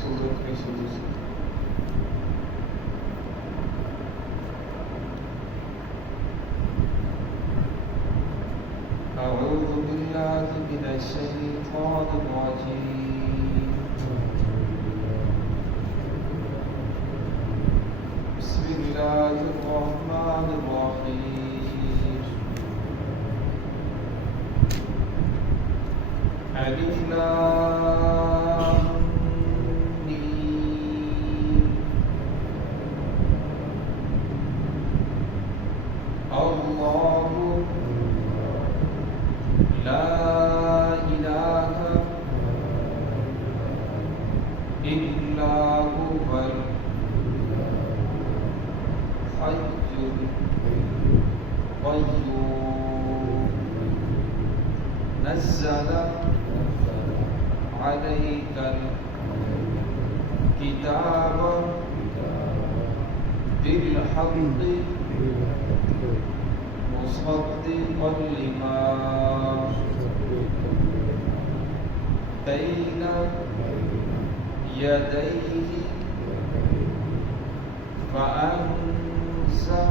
سورت کے شروع سے اعوذ باللہ من الشیطان الرجیم بسم اللہ الرحمن الرحیم الف لام میم اللہ لا الہ الا هو الحی القیوم نزل عليك الكتاب بالحق مصدقا لما بين يديه وأنزل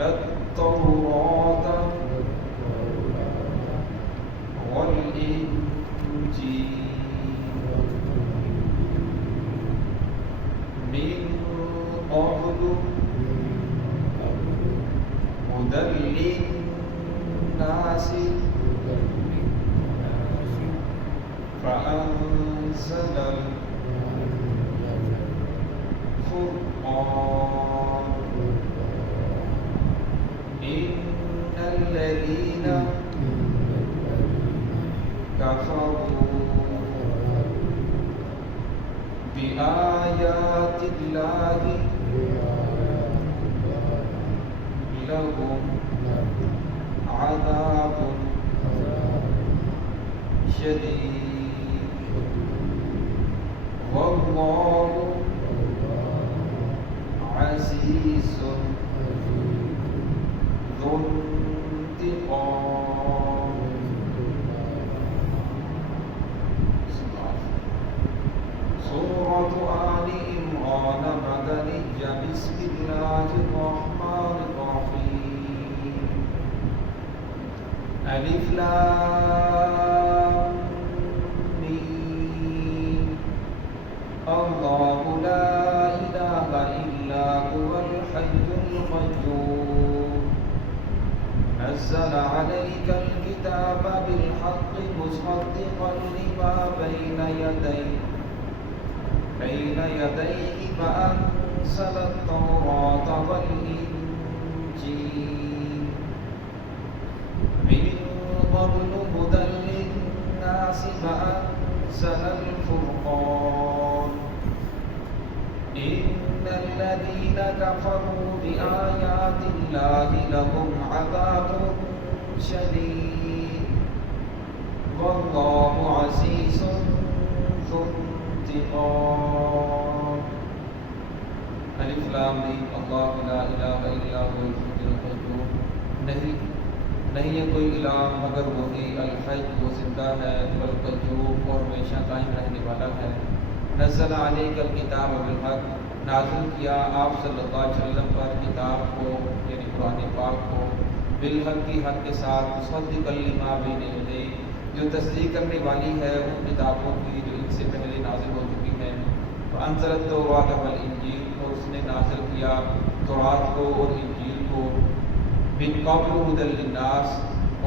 التوراة والإنجيل من قبل هدى للناس فأنزل الفرقان إن الذين كفروا بآيات الله لهم عذاب شديد والله عزيز ذو انتقام. سورة آل عمران مدنية. بسم الله الرحمن الرحيم. الف لام میم اللہ لا الہ الا هو الحی القیوم نزل عليك الكتاب بالحق مصدقا لما بين يديه فأنزل التوراة والإنجيل من قبل هدى للناس فأنزل الفرقان إن الذين كفروا بآيات الله لهم عذاب شديد والله عزيز ذو انتقام. الف لام میم اللہ لا الہ الا هو الحی القیوم. نہیں ہے کوئی الہ مگر وہی الحی وہ زندہ ہے والقیوم اور ہمیشہ قائم رہنے والا ہے. نزل علیک الکتاب بالحق نازل کیا آپ صلی اللہ علیہ وسلم پر کتاب کو یعنی قرآن پاک کو بالحق کی حق کے ساتھ مصدقا لما بین یدیہ جو تصدیق کرنے والی ہے ان کتابوں کی جو ان سے پہلے نازل ہو چکی ہیں. وانزل التوراۃ والانجیل اور اس نے نازل کیا تورات کو اور انجیل کو. من قبل هدى للناس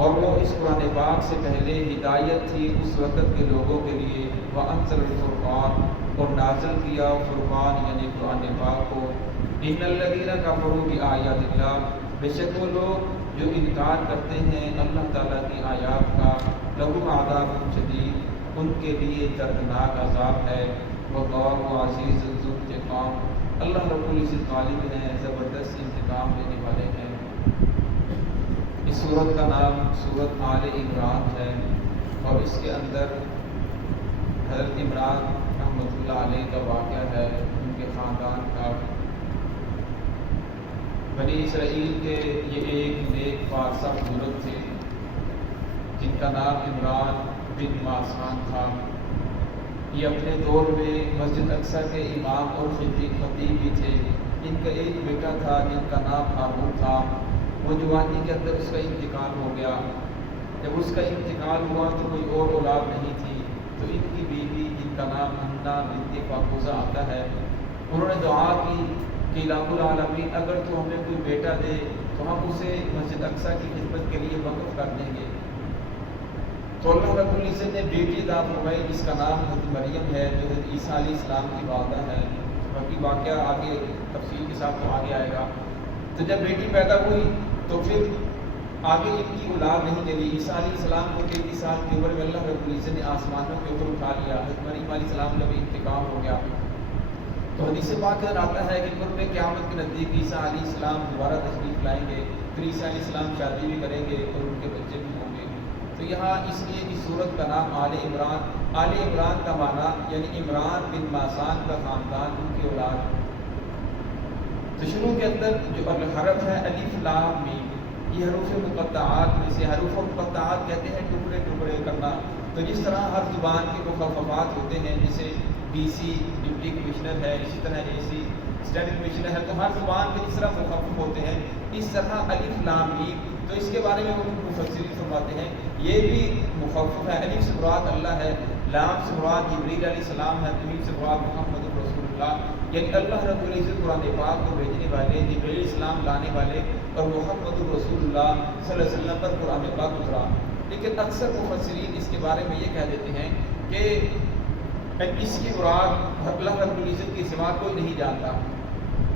اور وہ اس قرآن پاک سے پہلے ہدایت تھی اس وقت کے لوگوں کے لیے. وانزل الفرقان اور نازل کیا فرقان یعنی قرآن پاک کو. ان الذین کفروا بآیات اللہ بے شک وہ لوگ جو انکار کرتے ہیں اللہ تعالیٰ کی آیات کا لہم عذاب شدید ان کے لیے دردناک عذاب ہے. واللہ عزیز ذو انتقام اللہ رب العزت غالب ہیں زبردست انتقام لینے والے ہیں. اس سورت کا نام سورت آل عمران ہے اور اس کے اندر حضرت عمران رحمۃ اللہ علیہ کا واقعہ ہے. ان کے خاندان کا بنی اسرائیل کے یہ ایک نیک پارسا بزرگ تھے جن کا نام عمران بن ماسان تھا. یہ اپنے دور میں مسجد اقصی کے امام اور خطیب بھی تھے۔ ان کا ایک بیٹا تھا جن کا نام ہارون تھا۔ وہ جوانی کے اندر اس کا انتقال ہو گیا۔ جب اس کا انتقال ہوا تو کوئی اور اولاد نہیں تھی، تو ان کی بیوی جن کا نام حنا بنت فاروزہ آتا ہے، انہوں نے دعا کی کہ الہ العالمین اگر تو ہمیں کوئی بیٹا دے تو ہم اسے مسجد اقصی کی خدمت کے لیے وقف کر دیں گے۔ تو اللہ رب العزت نے بیٹی عطا فرمائی جس کا نام حضرت مریم ہے، جو حضرت عیسیٰ علیہ السلام کی والدہ ہے۔ باقی واقعہ آگے تفصیل کے ساتھ تو آگے آئے گا۔ تو جب بیٹی پیدا ہوئی تو پھر آگے ان کی اولاد نہیں چلی۔ عیسیٰ علیہ السلام کو 33 سال کی عمر میں اللہ رب العزت نے آسمانوں کے اوپر اٹھا لیا۔ حضرت مریم علیہ السلام کا بھی انتقال ہو گیا۔ تو حدیث پاک میں آتا ہے کہ قرب قیامت کے نزدیک عیسیٰ علیہ السلام دوبارہ تشریف لائیں گے، پھر عیسیٰ علیہ السلام شادی بھی کریں گے اور ان کے بچے بھی ہوں گے۔ تو یہاں اس لیے اس سورت کا نام آل عمران، آل عمران کا معنی یعنی عمران بن ماسان کا خاندان، ان کی اولاد۔ تو شروع کے اندر جو الحرف ہے الف لام میم، یہ حروف مقطعات میں سے، حروف مقطعات کہتے ہیں ٹکڑے ٹکڑے کرنا۔ تو جس طرح ہر زبان کے مخففات ہوتے ہیں، جیسے بی سی ڈپٹی کمشنر ہے، اسی طرح اے سی اسٹینڈنگ کمشنر ہے، تو ہر زبان کے جس طرح مخفف ہوتے ہیں، اس طرح الف لام میم، تو اس کے بارے میں وہ مفسرین فرماتے ہیں یہ بھی مخفف ہے۔ الف سے مراد اللہ ہے، لام سے مراد جبریل علیہ السلام ہے، میم سے مراد محمد رسول اللہ، یعنی اللہ رب العزت قرآن پاک کو بھیجنے والے، جبریل علیہ السلام لانے والے، اور محمد رسول اللہ صلی اللہ علیہ وسلم پر قرآن پاک اترا۔ لیکن اکثر مفسرین اس کے بارے میں یہ کہہ دیتے ہیں کہ اس کی مراد اللہ رب العزت کی سوا کوئی نہیں جانتا۔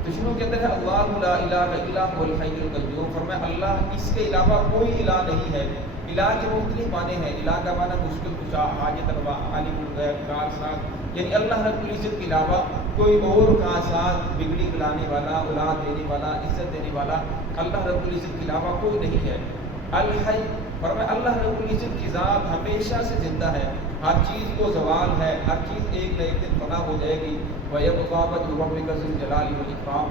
تو شروع کے اندر ہے اللہ لا الہ الا هو الحی القیوم، فرمایا اللہ اس کے علاوہ کوئی الہ نہیں ہے۔ الہ کے مختلف معنی ہیں، الہ کا معنی مشکل کشا، حاجت روا، عالم الغیب، کارساز، یعنی اللہ رب العزت کے علاوہ کوئی اور کا ساتھ بگڑی بلانے والا، اولاد دینے والا، عزت دینے والا اللہ رب العزت کے علاوہ کوئی نہیں ہے۔ الحی فرمایا اللہ رب العزت کی ذات ہمیشہ سے زندہ ہے، ہر چیز کو زوال ہے، ہر چیز ایک نہ ایک دن فنا ہو جائے گی۔ وَيَبْقَى وَجْهُ رَبِّكَ ذُو الْجَلَالِ وَالْإِكْرَامِ،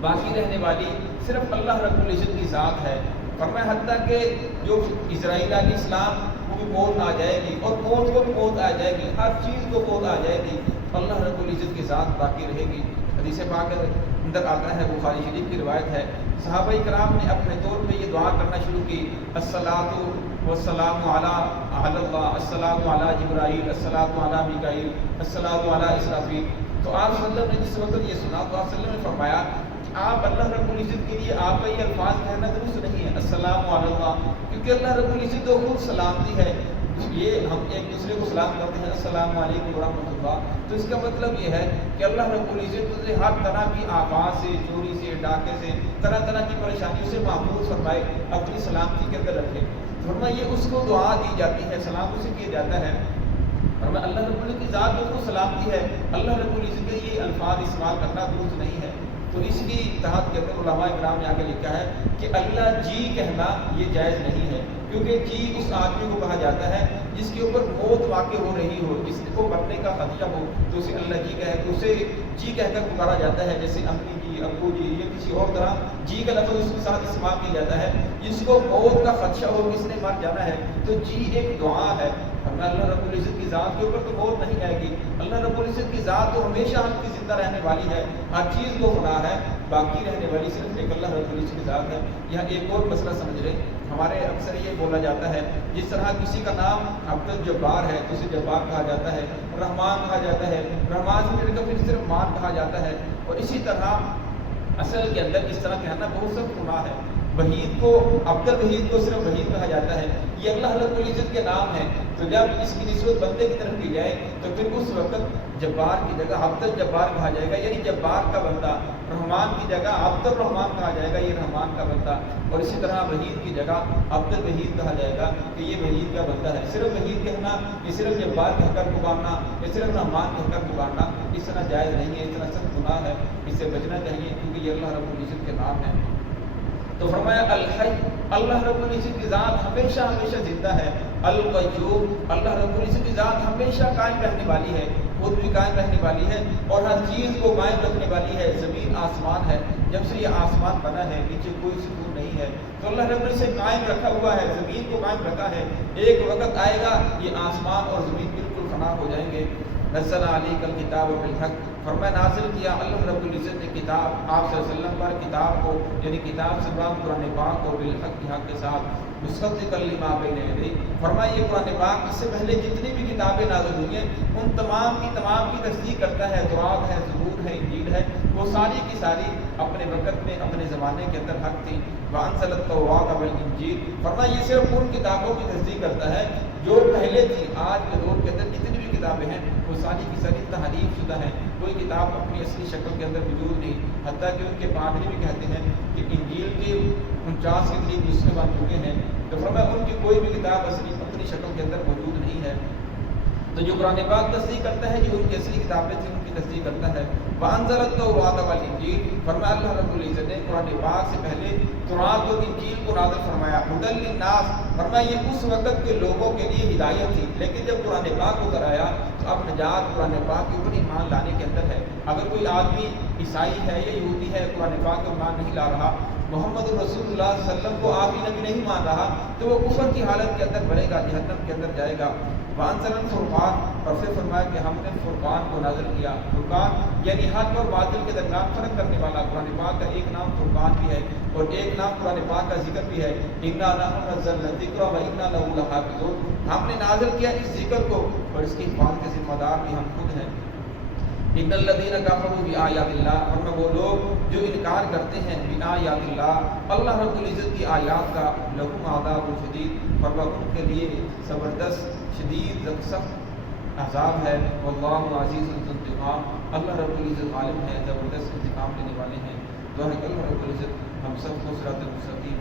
باقی رہنے والی صرف اللہ رب العزت کی ذات ہے۔ فرمایا حتیٰ کہ جو اسرائیل علیہ السلام کو بھی موت آ جائے گی اور موت کو بھی موت آ جائے گی، ہر چیز کو موت آ جائے گی، اللہ رب العزت کی ذات باقی رہے گی۔ حدیث پاک اندر آتا ہے، بخاری شریف کی روایت ہے، صحابہ کرام نے اپنے طور پہ یہ دعا کرنا شروع کی، الصلاۃ والسلام علی اللہ، الصلاۃ علی جبرائیل، الصلاۃ علی میکائیل، الصلاۃ علی اسرافیل۔ تو آپ صلی اللہ علیہ وسلم نے جس وقت یہ سنا تو آپ صلی اللہ علیہ وسلم نے فرمایا کہ آپ اللہ رب العزت کے لیے آپ کا یہ الفاظ کہنا درست نہیں ہے، السلام علی اللہ، کیونکہ اللہ رب العزت تو خود سلامتی ہے۔ یہ ہم ایک دوسرے کو سلام کرتے ہیں السلام علیکم ورحمۃ اللہ، تو اس کا مطلب یہ ہے کہ اللہ رب العزت سے ہر طرح کی آفات سے، چوری سے، ڈاکے سے، طرح طرح کی پریشانیوں سے محفوظ فرمائے، اپنی سلامتی کے اندر رکھے۔ فرمایا یہ اس کو دعا دی جاتی ہے، سلام اسے کیا جاتا ہے۔ فرمایا اللہ رب العزت کی ذات کو سلامتی ہے، اللہ رب العزت کے یہ الفاظ استعمال کرنا درست نہیں ہے۔ تو اس کی تحت کے اندر علماء کرام نے آگے لکھا ہے کہ اللہ جی کہنا یہ جائز نہیں ہے، کیونکہ جی اس آدمی کو کہا جاتا ہے جس کے اوپر موت واقع ہو رہی ہو، جس کو مرنے کا خدشہ ہو، تو اسے اللہ جی کہے، تو اسے جی کہہ کر پکارا جاتا ہے، جیسے امی جی، ابو جی، یا کسی اور طرح جی کا لفظ اس کے ساتھ استعمال کیا جاتا ہے۔ جس کو موت کا خدشہ ہو، کس نے مر جانا ہے، تو جی ایک دعا ہے۔ اللہ رب العزت کی ذات کے اوپر تو موت نہیں آئے گی، اللہ رب العزت کی ذات تو ہمیشہ ہم کی زندہ رہنے والی ہے، ہر چیز کو فنا ہے، باقی رہنے والی صرف ایک اللہ رب العزت کی ذات ہے۔ یہاں ایک اور مسئلہ سمجھ لیں، ہمارے اکثر یہ بولا جاتا ہے جس طرح کسی کا نام عبد الجبار ہے تو اسے جبار کہا جاتا ہے، رحمان کہا جاتا ہے، رحمان سے مل کر پھر صرف مان کہا جاتا ہے، اور اسی طرح اصل کے اندر اس طرح کہنا بہت سخت گناہ ہے۔ وحید کو، عبد الوحید کو صرف وحید کہا جاتا ہے، یہ اللہ رب العزت کے نام ہے، تو جب اس کی نسبت بندے کی طرف کی جائے تو پھر اس وقت جبار کی جگہ عبد الجبار کہا جائے گا، یعنی جبار کا بندہ۔ رحمان کی جگہ عبد الرحمان کہا جائے گا، یہ رحمان کا بندہ، اور اسی طرح وحید کی جگہ عبد الوحید کہا جائے گا کہ یہ وحید کا بندہ ہے۔ صرف وحید کہنا، یہ صرف جبار کہہ کر پکارنا، یہ صرف رحمان کہہ کر پکارنا اس طرح جائز نہیں ہے، اس طرح سخت گناہ ہے، اس سے بچنا چاہیے کیونکہ یہ اللہ رب العزت کے نام ہے۔ تو فرمایا الحی، اللہ رب العزت کی ذات ہمیشہ ہمیشہ زندہ ہے۔ القیوم، اللہ رب العزت کی ذات ہمیشہ قائم رہنے والی ہے، خود بھی قائم رہنے والی ہے اور ہر چیز کو قائم رکھنے والی ہے۔ زمین آسمان ہے، جب سے یہ آسمان بنا ہے نیچے کوئی سکون نہیں ہے، تو اللہ رب العزت قائم رکھا ہوا ہے، زمین کو قائم رکھا ہے۔ ایک وقت آئے گا یہ آسمان اور زمین بالکل پناہ ہو جائیں گے۔ نزل علیک الکتاب بالحق، فرمایا نازل کیا اللہ رب العزت نے کتاب آپ صلی اللہ علیہ وسلم پر کتاب کو، یعنی کتاب سے مراد قرآن پاک کو، بالحق حق کے ساتھ، مصدقا لما بین یدیہ، فرمایا یہ قرآن پاک اس سے پہلے جتنی بھی کتابیں نازل ہوئی ہیں ان تمام کی تصدیق کرتا ہے۔ تورات ہے، زبور ہے، انجیل ہے، وہ ساری کی ساری اپنے وقت میں اپنے زمانے کے اندر حق تھی۔ وانزل التوراۃ والانجیل، فرمایا یہ صرف ان کتابوں کی تصدیق کرتا ہے جو پہلے تھی۔ آج کے دور کے اندر جتنی بھی کتابیں ہیں وہ ساری کی ساری تحریف شدہ ہیں، کوئی کتاب اپنی اصلی شکل کے اندر موجود نہیں، حتیٰ کہ ان کے پادری بھی کہتے ہیں کہ انجیل کے 49 کے قریب نسخے بن چکے ہیں، تو فرمایا ان کی کوئی بھی کتاب اصلی اپنی شکل کے اندر موجود نہیں ہے۔ تو جو قرآن پاک تصدیق کرتا ہے جو ان کی اصلی کتابیں تھیں ان کی تصدیق کرتا ہے۔ وانزل التوراۃ والانجیل، فرمایا اللہ رب العزت نے قرآن پاک سے پہلے تورات اور انجیل کو نازل فرمایا۔ ھدی للناس، فرمایا یہ اس وقت کے لوگوں کے لیے ہدایت تھی، لیکن جب قرآن پاک اتر آیا تو اب نجات قرآن پاک کے اوپر ایمان لانے کے اندر ہے۔ اگر کوئی آدمی عیسائی ہے یا یہودی ہے، قرآن پاک پر ایمان نہیں لا رہا، محمد رسول اللہ صلی اللہ علیہ وسلم کو آخری نبی نہیں مان رہا، تو وہ کفر کی حالت کے اندر بڑھے گا، جہنم کے اندر جائے گا۔ وانزل الفرقان، اور پھر فرمایا کہ ہم نے فرقان کو نازل کیا۔ فرقان یعنی حق اور باطل کے درمیان فرق کرنے والا، قرآن پاک کا ایک نام فرقان بھی ہے اور ایک نام قرآن پاک کا ذکر بھی ہے، انا نحن نزلنا الذکر وانا لہ لحافظون، ہم نے نازل کیا اس ذکر کو اور اس کی حفاظت کے ذمہ دار بھی ہم خود ہیں۔ ان الذین کفروا بآیات اللہ، فرمایا وہ لوگ جو انکار کرتے ہیں بآیات اللہ، اللہ رب العزت کی آیات کا، لہم عذاب شدید، فرمایا ان کے لیے زبردست شدید سخت عذاب ہے۔ واللہ عزیز ذو انتقام، اللہ رب العزت عالم ہے، زبردست انتقام لینے والے ہیں۔ دعا ہے کہ اللہ رب العزت ہم سب کو صراط المستقیم